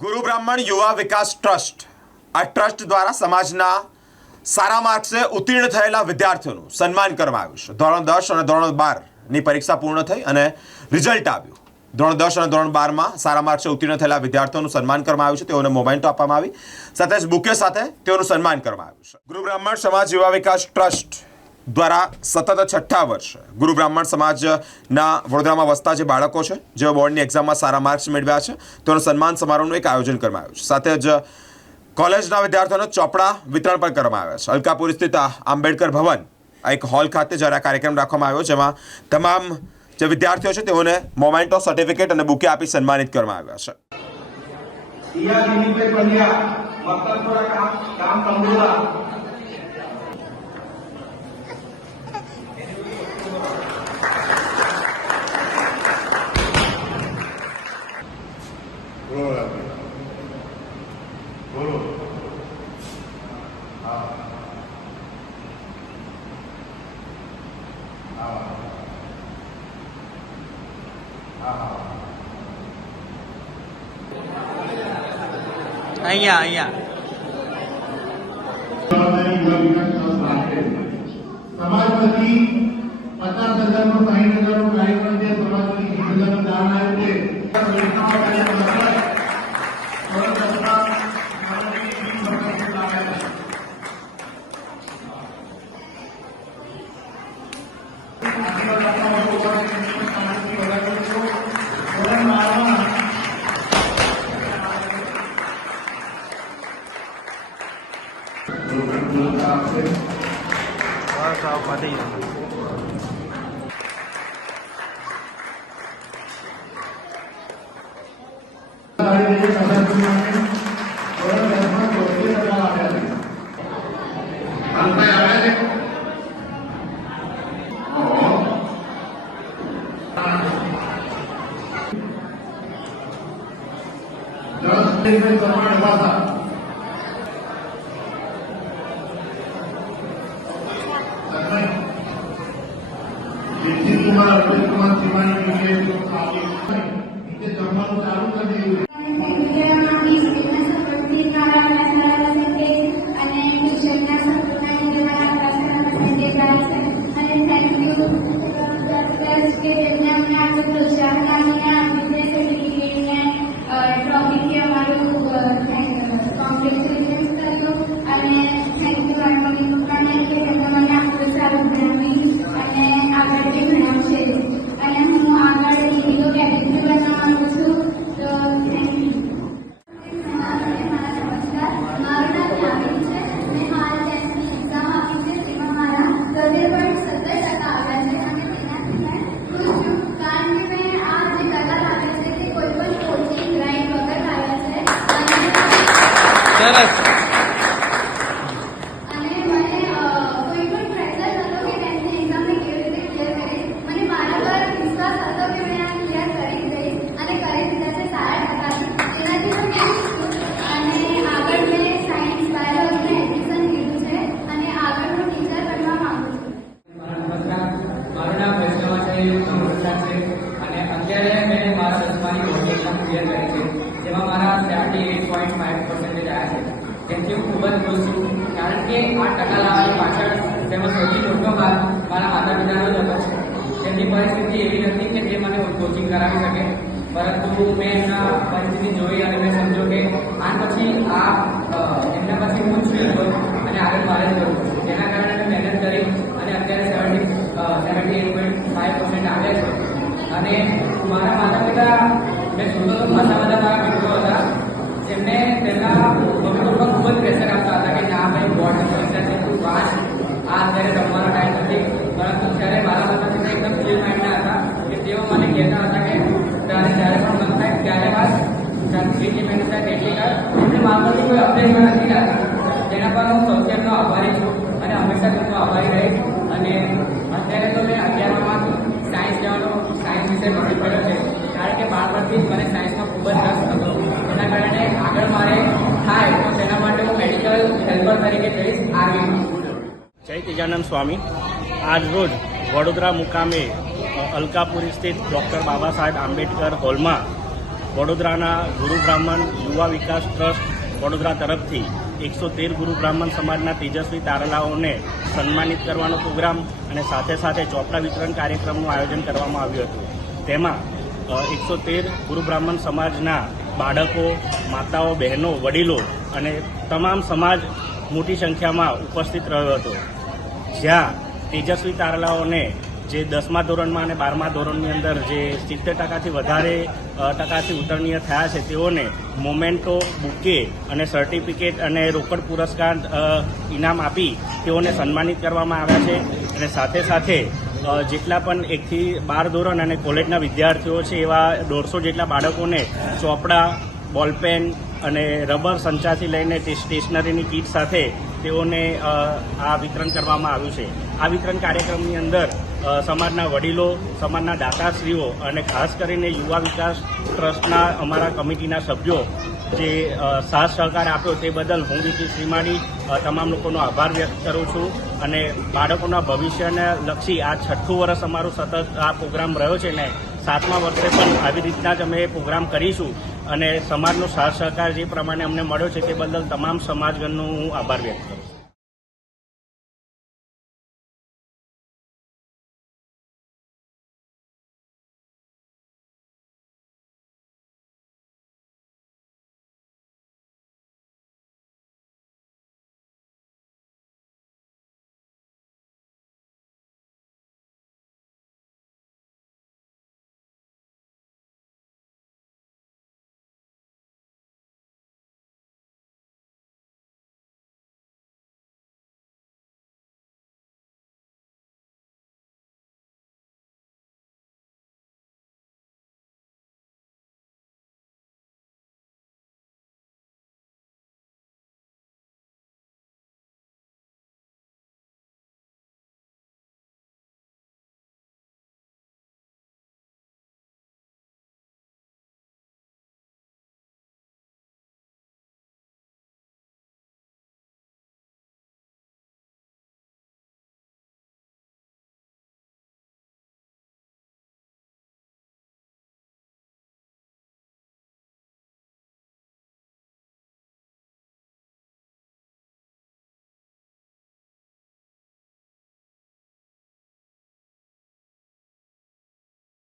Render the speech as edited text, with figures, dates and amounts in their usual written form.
ગુરુ બ્રાહ્મણ યુવા વિકાસ ટ્રસ્ટ આ ટ્રસ્ટ દ્વારા સમાજના સારા માર્ક્સે ઉત્તીર્ણ થયેલા વિદ્યાર્થીઓનું સન્માન કરવામાં આવ્યું છે। ધોરણ 10 અને ધોરણ 12 ની પરીક્ષા પૂર્ણ થઈ અને રિઝલ્ટ આવ્યું। ધોરણ 10 અને ધોરણ 12 માં સારા માર્ક્સે ઉત્તીર્ણ થયેલા વિદ્યાર્થીઓનું સન્માન કરવામાં આવ્યું છે। તેઓને મોમેન્ટો આપવામાં આવી, સાથે જ બુકે સાથે તેઓનું સન્માન કરવામાં આવ્યું છે। ગુરુ બ્રાહ્મણ સમાજ યુવા વિકાસ ટ્રસ્ટ દ્વારા સતત 6ઠ્ઠા વર્ષે ગુરુ બ્રાહ્મણ સમાજના વડોદરામાં વસતા જે બાળકો છે, જેઓ બોર્ડની એક્ઝામમાં સારા માર્ક્સ મેળવ્યા છે, તેઓનું સન્માન સમારોહનું એક આયોજન કરવામાં આવ્યું છે। સાથે જ કોલેજના વિદ્યાર્થીઓને ચોપડા વિતરણ પણ કરવામાં આવ્યા છે। અલકાપુરી સ્થિત આંબેડકર ભવન એક હોલ ખાતે જ્યારે આ કાર્યક્રમ રાખવામાં આવ્યો, જેમાં તમામ જે વિદ્યાર્થીઓ છે તેઓને મોમેન્ટો, સર્ટિફિકેટ અને બુકે આપી સન્માનિત કરવામાં આવ્યા છે। बोलो हाँ हाँ हाँ અહીંયા સમાજમાંથી 50,000 નો 60,000 નો કાર્યક્રમ છે। સમાજમાંથી 20,000 નું દાન આવ્યું બસ આવ પતી ગયું। कुमार अरविंद कुमार शिवानी नीचे जमવાનું ચાલુ કરી દીધું। સરસ। જેમાં મારા 78.5% આવ્યા છે, જેથી હું ખૂબ જ ખુશ છું। કારણ કે આ ટકા લાવવાની પાછળ તેમાં સૌથી મોટો ભાગ મારા માતા પિતાનો જ હતો છે। તેમની પરિસ્થિતિ એવી નથી કે તે મને કોચિંગ કરાવી શકે, પરંતુ મેં એમના પરિસ્થિતિ જોઈ અને મેં સમજો કે આ પછી એમના પછી હું જ ફેલ કરું અને આગળ મારે જ કરવું પડશે। જેના કારણે મેં મહેનત કરી અને અત્યારે 78.5% આવ્યા છે। અને મારા માતા પિતા મેં જોતો તો ખાસા બધા મારા મિત્રો હતા, જેમને તેમના મમ્મી પપ્પા ખૂબ જ પ્રેશર આપતા હતા કે ના ભાઈ બોર્ડની પરીક્ષા છે, તું વાંચ, આ અત્યારે રમવાનો ટાઈમ નથી। પરંતુ ત્યારે મારા માતા પિતા એકદમ ફ્રી માઇન્ડના હતા કે તેઓ મને કહેતા હતા કે તારે જ્યારે પણ મન થાય ત્યારે વાંચ, જેટલી મહેનત થાય તેટલી કર। એટલે મારા પરથી કોઈ અપેક્ષા નથી લાગતી, જેના પર હું સૌથી એમનો આભારી છું અને હંમેશા તેમનો આભારી રહીશ। અને અત્યારે તો મેં 11માં સાયન્સ લેવાનો સાયન્સ વિષય પસંદ કર્યો છે, કારણ કે બાળપણથી જ મને સાયન્સમાં ખૂબ જ રસ હતો। એના કારણે આગળ મારે થાય તો તેના માટે હું મેડિકલ હેલ્પર તરીકે જઈશ આર્મીમાં। જય તેજાનંદ સ્વામી। આજ રોજ વડોદરા મુકામે અલકાપુરી સ્થિત ડૉક્ટર બાબા સાહેબ આંબેડકર હોલમાં વડોદરાના ગુરુ બ્રાહ્મણ યુવા વિકાસ ટ્રસ્ટ વડોદરા તરફથી 113 ગુરુ બ્રાહ્મણ સમાજના તેજસ્વી તારલાઓને સન્માનિત કરવાનો પ્રોગ્રામ અને સાથે સાથે ચોપડા વિતરણ કાર્યક્રમનું આયોજન કરવામાં આવ્યું હતું. તેમાં 113 ગુરુ બ્રાહ્મણ સમાજના બાળકો, માતાઓ, બહેનો, વડીલો અને તમામ સમાજ મોટી સંખ્યામાં ઉપસ્થિત રહ્યો હતો. જ્યાં તેજસ્વી તારલાઓને જે 10મા ધોરણમાં અને 12મા ધોરણની અંદર જે 70% વધારે ટકાથી ઉત્તીર્ણ થયા છે તેઓને મોમેન્ટો, બુકે અને સર્ટિફિકેટ અને રોકડ પુરસ્કાર ઇનામ આપી તેઓને સન્માનિત કરવામાં આવ્યા છે. અને સાથે સાથે જેટલા પણ 1 થી 12 ધોરણ અને કોલેજના વિદ્યાર્થીઓ છે એવા 150 જેટલા બાળકોને ચોપડા, બોલપેન અને રબર સંચાથી લઈને સ્ટેશનરીની કીટ સાથે તેઓને આ વિતરણ કરવામાં આવ્યું છે. આ વિતરણ કાર્યક્રમની અંદર સમાજના વડીલો, સમાજના દાતાશ્રીઓ અને ખાસ કરીને યુવા વિકાસ ટ્રસ્ટના અમારા કમિટીના સભ્યો જે સાથ સહકાર આપ્યો તે બદલ હું વિકી શ્રીમાળી તમામ લોકોનો આભાર વ્યક્ત કરું છું. અને બાળકોના ભવિષ્યને લક્ષી આ 6થું વર્ષ અમારું સતત આ પ્રોગ્રામ રહ્યો છે ને 7મા વર્ષે પણ આવી રીતના જ અમે પ્રોગ્રામ કરીશું. અને સમાજનો સાથ સહકાર જે પ્રમાણે અમને મળ્યો છે તે બદલ તમામ સમાજગણનો હું આભાર વ્યક્ત કરું છું.